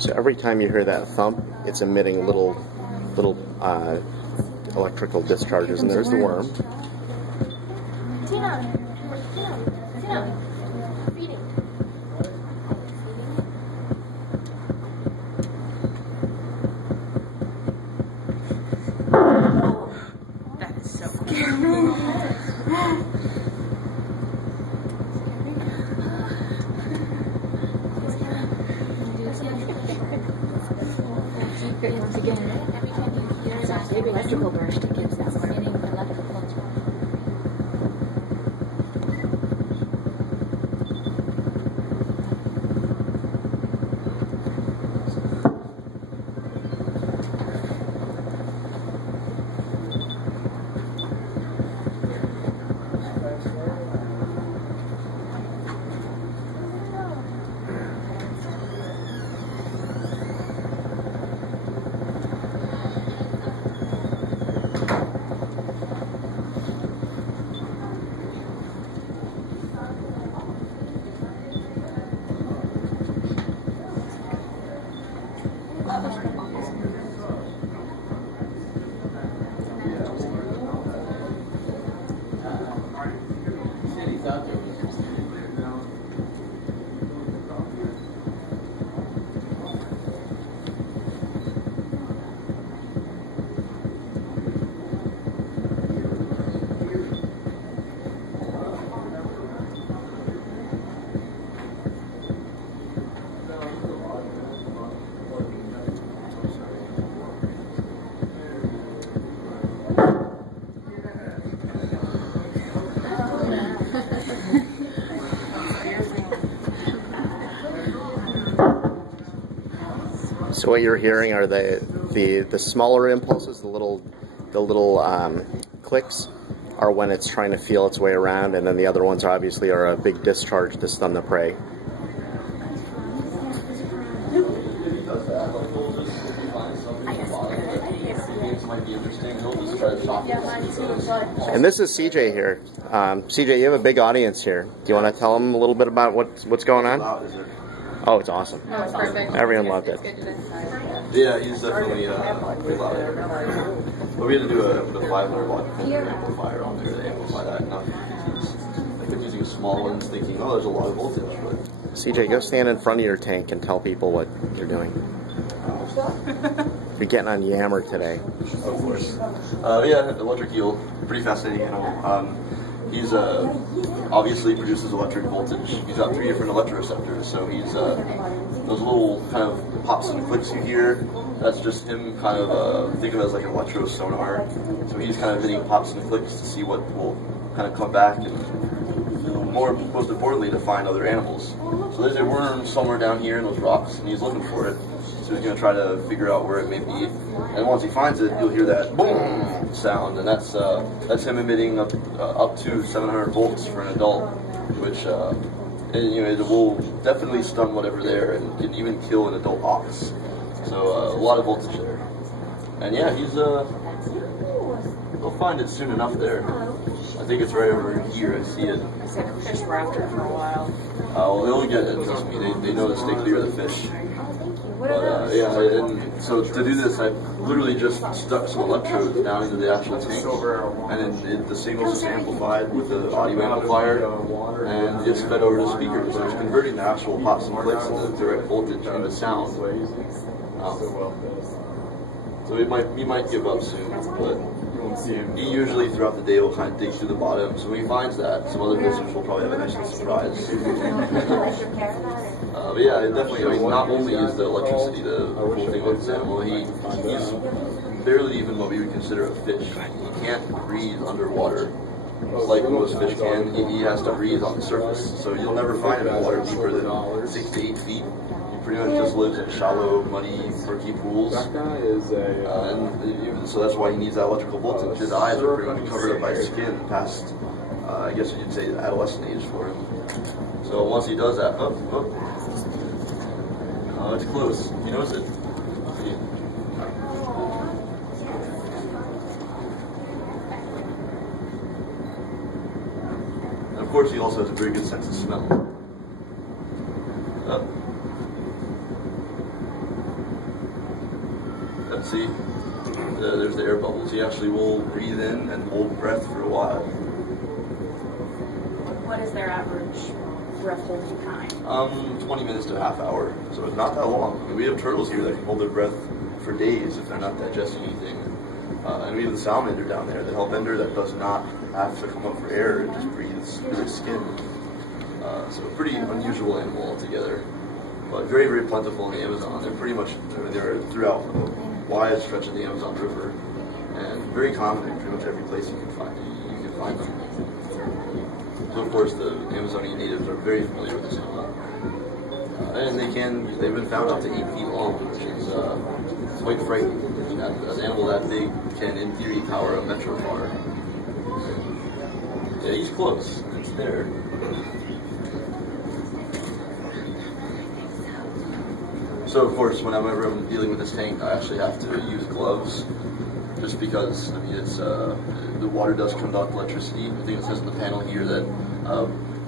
So every time you hear that thump, it's emitting little electrical discharges, and there's the worm. Tina, Tina, feeding. That is so scary. Once again, every time you hear that electrical burst, it gives that spinning electrical pulse. So what you're hearing are the smaller impulses, the little clicks, are when it's trying to feel its way around, and then the other ones obviously are a big discharge to stun the prey. And this is CJ here. CJ, you have a big audience here. Do you want to tell them a little bit about what's going on? Oh, it's awesome. Oh, it's perfect. Everyone loved it. Yeah, he's definitely pretty loud. But we had to do a 500 watt amplifier on there to amplify that. Not like using a small one, thinking, oh, there's a lot of voltage. But CJ, go stand in front of your tank and tell people what you're doing. You're getting on Yammer today. Of course. Yeah, electric eel, pretty fascinating animal. He's obviously produces electric voltage. He's got 3 different electroreceptors, so he's those little kind of pops and clicks you hear. That's just him kind of think of it as like an electro sonar. So he's kind of hitting pops and clicks to see what will kind of come back, and most importantly, to find other animals. So there's a worm somewhere down here in those rocks, and he's looking for it. So he's going to try to figure out where it may be. And once he finds it, you'll hear that boom sound, and that's him emitting up to 700 volts for an adult, which it will definitely stun whatever there, and can even kill an adult ox. So a lot of voltage there. And yeah, he'll find it soon enough there. I think it's right over here. I see it. It's like a fish were after it for a while. Well, they'll get it. Trust me. They know to stay clear of the fish. But yeah, and so to do this, I literally just stuck some electrodes down into the actual tank, and then the signal is amplified with the audio amplifier, and it's fed over to speakers. So it's converting the actual pops and clicks into direct voltage into sound. So he might give up soon, but he usually throughout the day will kind of dig through the bottom. So when he finds that, some other visitors will probably have a nice little surprise. But yeah, definitely. I mean, not only is the electricity the cool thing about this animal, he's barely even what we would consider a fish. He can't breathe underwater like most fish can. He has to breathe on the surface. So you'll never find him in water deeper than 6 to 8 feet. He pretty much just lives in shallow, muddy, murky pools. And so that's why he needs that electrical voltage. His eyes are pretty much covered up by skin past, I guess you'd say, adolescent age for him. So once he does that, it's close. He knows it. And of course, he also has a very good sense of smell. See, there's the air bubbles. He actually will breathe in and hold breath for a while. What is their average breath holding time? 20 minutes to a half hour, so it's not that long. I mean, we have turtles here that can hold their breath for days if they're not digesting anything. And we have the salamander down there, the hellbender, that does not have to come up for air, it just breathes through its skin. So a pretty unusual animal altogether, but very, very plentiful in the Amazon. They're pretty much, they're throughout a wide stretch of the Amazon River, and very common in pretty much every place you can find them. So of course the Amazonian natives are very familiar with this animal. And they've been found up to 8 feet long, which is quite frightening. An animal that big can, in theory, power a metro car. Yeah, he's close. It's there. So of course, whenever I'm dealing with this tank, I actually have to use gloves, just because, I mean, it's the water does conduct electricity. I think it says in the panel here that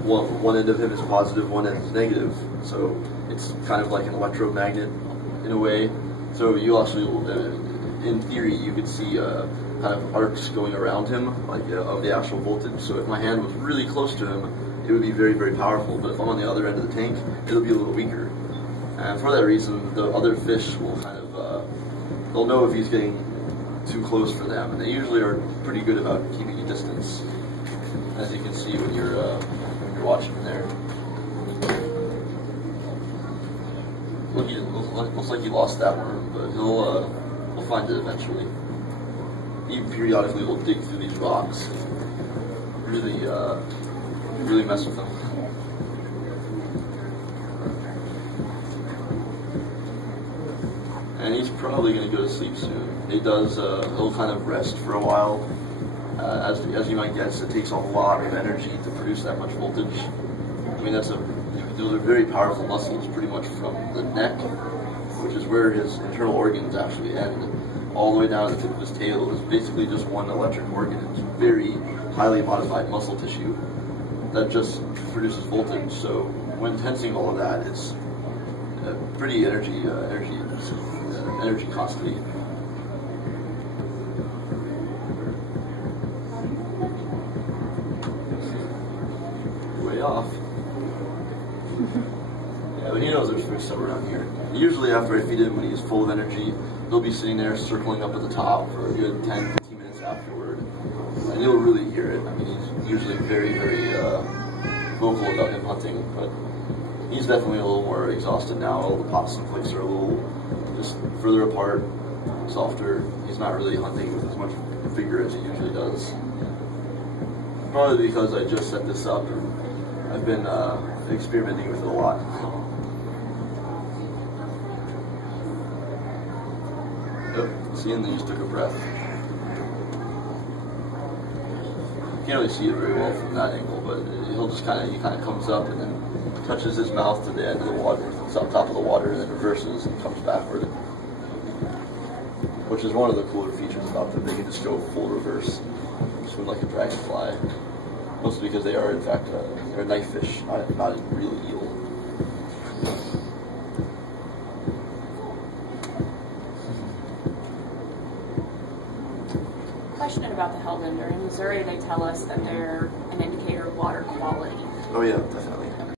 one end of him is positive, one end is negative. So it's kind of like an electromagnet in a way. So you actually, in theory, you could see kind of arcs going around him, like of the actual voltage. So if my hand was really close to him, it would be very, very powerful. But if I'm on the other end of the tank, it'll be a little weaker. And for that reason, the other fish will kind of, they'll know if he's getting too close for them. And they usually are pretty good about keeping a distance, as you can see when you're watching him there. Look, looks like he lost that worm, but he'll find it eventually. He periodically will dig through these rocks, really mess with them. And he's probably going to go to sleep soon. He does, he'll kind of rest for a while. As you might guess, it takes a lot of energy to produce that much voltage. I mean, those are very powerful muscles, pretty much from the neck, which is where his internal organs actually end, all the way down to the tip of his tail. Is basically just one electric organ. It's very highly modified muscle tissue that just produces voltage. So when tensing all of that, it's pretty energy costly. Way off. Yeah, but he knows there's food stuff around here. Usually after I feed him, when he's full of energy, he'll be sitting there circling up at the top for a good 10-15 minutes afterward. And you'll really hear it. I mean, he's usually very, very vocal about him hunting, but he's definitely a little more exhausted now. All the pops and clicks are a little just further apart, softer. He's not really hunting with as much vigor as he usually does. Probably because I just set this up and I've been experimenting with it a lot. Yep, see, and then he just took a breath. Can't really see it very well from that angle, but he'll just he kind of comes up and then touches his mouth to the end of the water, it's on top of the water, and then reverses and comes backward. Which is one of the cooler features about them. They can just go full reverse, swim like a dragonfly. Mostly because they are, in fact, they're a knife fish, not a real eel. Question about the hellbender. In Missouri, they tell us that they're an indicator of water quality. Oh yeah, definitely.